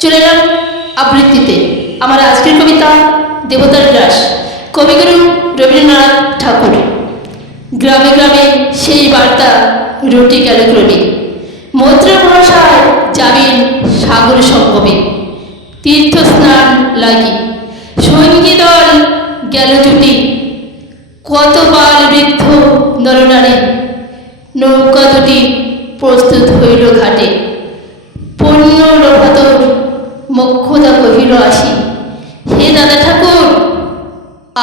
চলে এলাম আবৃত্তিতে। আমার আজকের কবিতা দেবতার গ্রাস। কবিগুরু রবীন্দ্রনাথ ঠাকুর। গ্রামে গ্রামে সেই বার্তা রুটি গেল ক্রমে। মন্ত্র ভরসায় যাবেন সাগর সঙ্গমে। তীর্থ স্নান লাগি। সঙ্গী দল গেল জুটি। কত বাল বৃদ্ধ নরনারী। নৌকা দুটি প্রস্তুত হইল ঘাটে।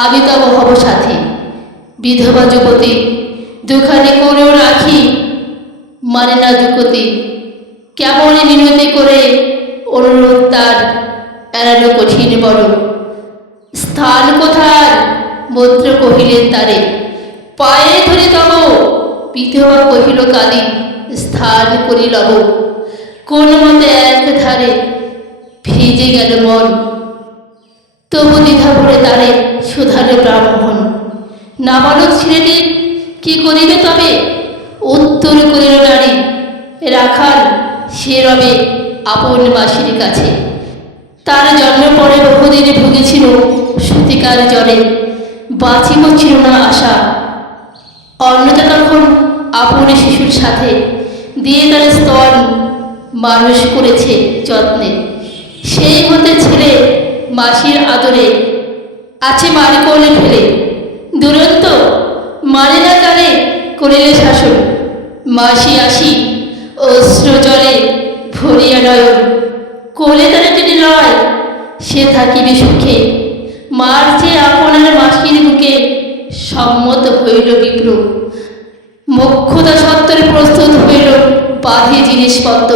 আমি তব হব সাথী বিধবা যুবতী, দুখানি করেও রাখি মানে না যুবতী, কেমন মিনতি করে অনুরোধ তার এড়ানো কঠিন বড়। স্থান কোথার? মন্ত্র কহিলেন তারে। পায়ে ধরে তব, বিধবা কহিল কালি স্থান করি লব কোন মতে এক ধারে ভিজে গেল মন। তবু দ্বিধা ভরে তারে শুধালো ব্রাহ্মণ। নাবালক ছেলেটি কি করিবে তবে? উত্তর করিল নারী রাখাল, সে রবে আপন মাসির কাছে। তার জন্ম পরে বহুদিনে ভুগেছিল সতিকার জলে। বাঁচিব ছিল না আশা। অন্যতা তখন আপন শিশুর সাথে দিয়ে তার স্তন মানুষ করেছে যত্নে। সেই মতে ছেলে মাসির আদরে। আছে মার কোলে ফেলে। দুরন্ত মানে না কারে করিলে শাসন। মাসি আসি অশ্রু জলে ভরিয়া নয়ন। কোলে তারা টেনে লয়, সে থাকিবে সুখে। মার যে আপনার মাসির বুকে সম্মত হইল বিপ্র মোক্ষদা সত্তরে প্রস্তুত হইল বাধে জিনিসপত্র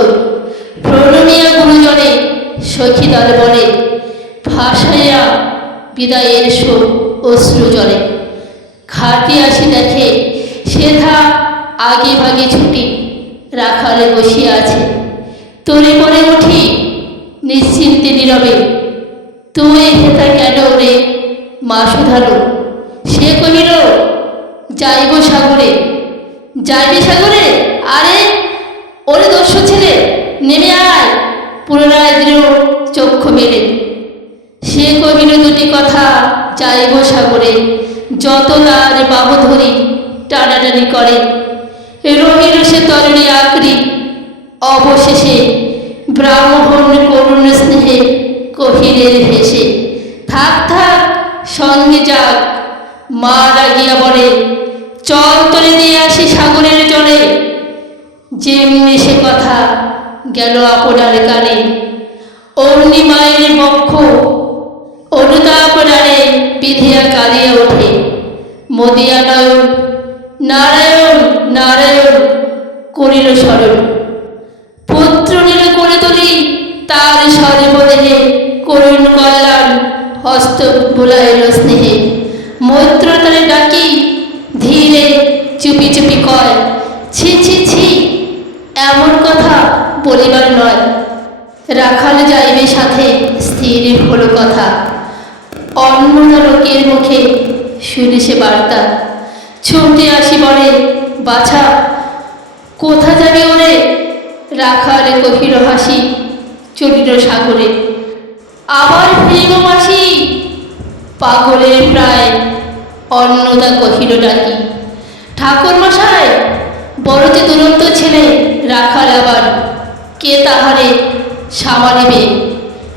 প্রণমিয়া গুরুজনে সখী দল বলে ভাসাইয়া বিদায়ের শোক অশ্রু জলে। খাটি আসি দেখে সেধা আগে ভাগে ছুটি রাখালে বসিয়া আছে। তোরে পরে উঠি নিশ্চিন্তে নীরবে, তুই হেতা কেন রে মা শুধালো সে কহিল, যাইব সাগরে। যাইবে সাগরে? আরে, ওরে দস্যু ছেলে, নেমে আয় পুনরায় দৃঢ় চক্ষু মেলে সে কহিল দুটি যাইব সাগরে। যত তার বাবু ধরি টানাটানি করে। রহিল সে তরণী আকরি অবশেষে ব্রাহ্মণ করুণ স্নেহে কহিলেন হেসে, থাক থাক, সঙ্গে যাক। মা রাগিয়া বলে, চল তলে দিয়ে আসি সাগরের জলে। যেমনি সে কথা গেল আপনার কানে অগ্নি মায়ের বক্ষ অনুতাপ ওঠে মদিয়া নয়ন নারায়ণ নারায়ণ করিল স্মরণ। পুত্র নিল করে তুলি তার সর্বদেহে করুণ কল্যাণ, হস্ত বুলাইল স্নেহে। মৈত্র তারে ডাকি, ধীরে চুপি চুপি কয়, ছি ছি ছি, এমন কথা বলিবার নয়। রাখাল যাইবে সাথে, স্থির হলো কথা। অন্যতা লোকের মুখে শুনি সে বার্তা, ছুটে আসি বলে বাছা, কোথা যাবি ওরে? রাখাল কহিল হাসি, চলিল সাগরে। আবার ফিরিব মাসি? পাগলের প্রায় অন্নদা কহিল ডাকি, ঠাকুর মশাই বড় যে দুরন্ত ছেলে, রাখাল আবার কে তাহারে সামালিবে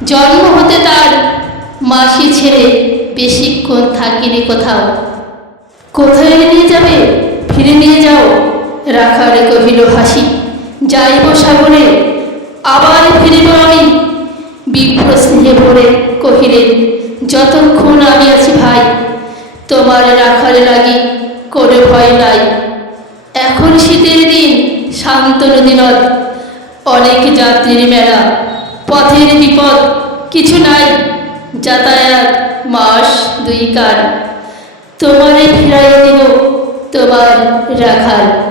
জন্ম হতে তার মাসি ছেড়ে বেশিক্ষণ থাকিনি কোথাও। কোথায় নিয়ে যাবে? ফিরে নিয়ে যাও, রাখালে কহিল হাসি যাইব সাগরে, আবার ফিরিব আমি। বিপ্র স্নেহে ভরে কহিলেন, যতক্ষণ আমি আছি ভাই, তোমার রাখালে লাগি করে ভয় নাই। এখন শীতের দিন শান্ত নদী নদ অনেক যাত্রীর মেলা। পথের বিপদ কিছু নাই। যাতায়াত মাস দুই কাল তোমারে ফিরাই দিব তোমার রাখাল।